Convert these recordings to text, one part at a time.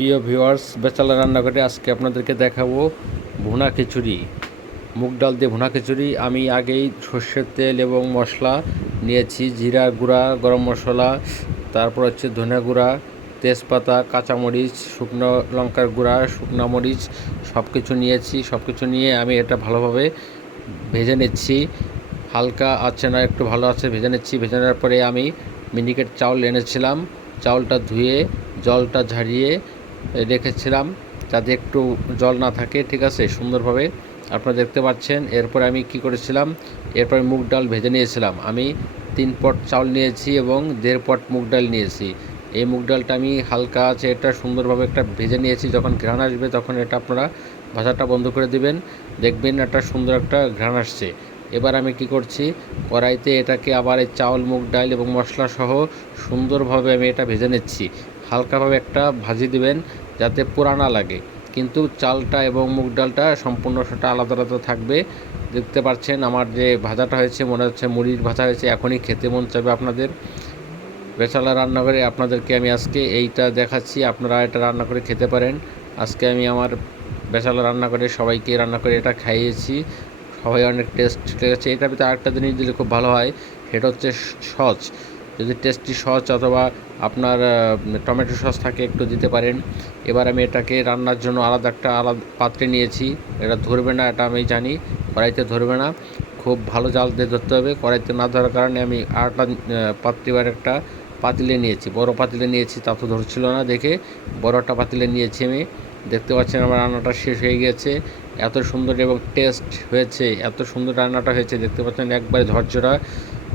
প্রিয় ভিউয়ার্স, বেচালা রান্নাঘরে আজকে আপনাদেরকে দেখাবো ভুনা খিচুড়ি। মুগ ডাল দিয়ে ভুনা খিচুড়ি। আমি আগেই সর্ষের তেল এবং মশলা নিয়েছি, জিরা গুঁড়া, গরম মশলা, তারপর হচ্ছে ধনে গুঁড়া, তেজপাতা, কাঁচামরিচ, শুকনো লঙ্কার গুঁড়া, শুকনো মরিচ সব কিছু নিয়েছি। সব কিছু নিয়ে আমি এটা ভালোভাবে ভেজে নিচ্ছি। হালকা আছে না, একটু ভালো আছে, ভেজে নিচ্ছি। ভেজে নেওয়ার পরে আমি মিনিকেট চাউল এনেছিলাম। চাউলটা ধুয়ে, জলটা ঝারিয়ে রেখেছিলাম যাতে একটু জল না থাকে, ঠিক আছে, সুন্দরভাবে। আপনারা দেখতে পাচ্ছেন, এরপর আমি কি করেছিলাম, এরপর মুগ ডাল ভেজে নিয়েছিলাম। আমি তিন পট চাউল নিয়েছি এবং দেড় পট মুগ ডাল নিয়েছি। এই মুগ ডালটা আমি হালকা আছে, এটা সুন্দরভাবে একটা ভেজে নিয়েছি, যখন ঘ্রাণ আসবে তখন এটা আপনারা ভাজাটা বন্ধ করে দিবেন। দেখবেন একটা সুন্দর একটা ঘ্রাণ আসছে। এবার আমি কি করছি, কড়াইতে এটাকে আবার এই চাউল, মুগ ডাল এবং মশলা সহ সুন্দরভাবে আমি এটা ভেজে নিচ্ছি। হালকাভাবে একটা ভাজি দিবেন যাতে পোড়া না লাগে। কিন্তু চালটা এবং মুগ ডালটা সম্পূর্ণ সেটা আলাদা আলাদা থাকবে। দেখতে পাচ্ছেন আমার যে ভাজাটা হয়েছে, মনে হচ্ছে মুড়ির ভাজা হয়েছে, এখনই খেতে মন চাইবে আপনাদের। বেচালা রান্নাঘরে আপনাদেরকে আমি আজকে এইটা দেখাচ্ছি, আপনারা এটা রান্না করে খেতে পারেন। আজকে আমি আমার বেচালা রান্না করে সবাইকে রান্না করে এটা খাইয়েছি। সবাই অনেক টেস্ট লেগেছে। এটার ভিতরে আরেকটা জিনিস দিলে খুব ভালো হয়, সেটা হচ্ছে সস। যদি টেস্টি সস অথবা আপনার টমেটো সস থাকে একটু দিতে পারেন। এবার আমি এটাকে রান্নার জন্য আলাদা একটা আলাদা পাত্রে নিয়েছি। এটা ধরবে না, এটা আমি জানি। কড়াইতে ধরবে না। খুব ভালো জাল দিয়ে ধরতে হবে। কড়াইতে না ধরার কারণে আমি আরেকটা পাত্রে এবার একটা পাতিলে নিয়েছি। বড় পাতিলে নিয়েছি, তা তো ধরছিল না দেখে। বড় একটা পাতিলে নিয়েছি আমি। দেখতে পাচ্ছেন আমার রান্নাটা শেষ হয়ে গিয়েছে এত সুন্দর এবং টেস্ট হয়েছে, এত সুন্দর রান্নাটা হয়েছে। দেখতে পাচ্ছেন একবারে ঝরঝরা।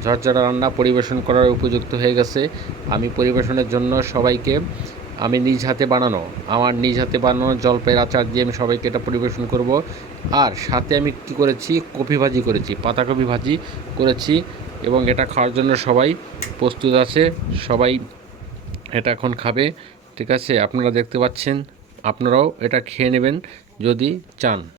ঝরঝরা রান্না পরিবেশন করার উপযুক্ত হয়ে গেছে। আমি পরিবেশনের জন্য সবাইকে, আমি নিজ হাতে বানানো, আমার নিজ হাতে বানানো জলপাইয়ের আচার দিয়ে আমি সবাইকে এটা পরিবেশন করব। আর সাথে আমি কী করেছি? কপি ভাজি করেছি, পাতাকপি ভাজি করেছি এবং এটা খাওয়ার জন্য সবাই প্রস্তুত আছে, সবাই এটা এখন খাবে, ঠিক আছে? আপনারা দেখতে পাচ্ছেন, আপনারাও এটা খেয়ে নেবেন যদি চান।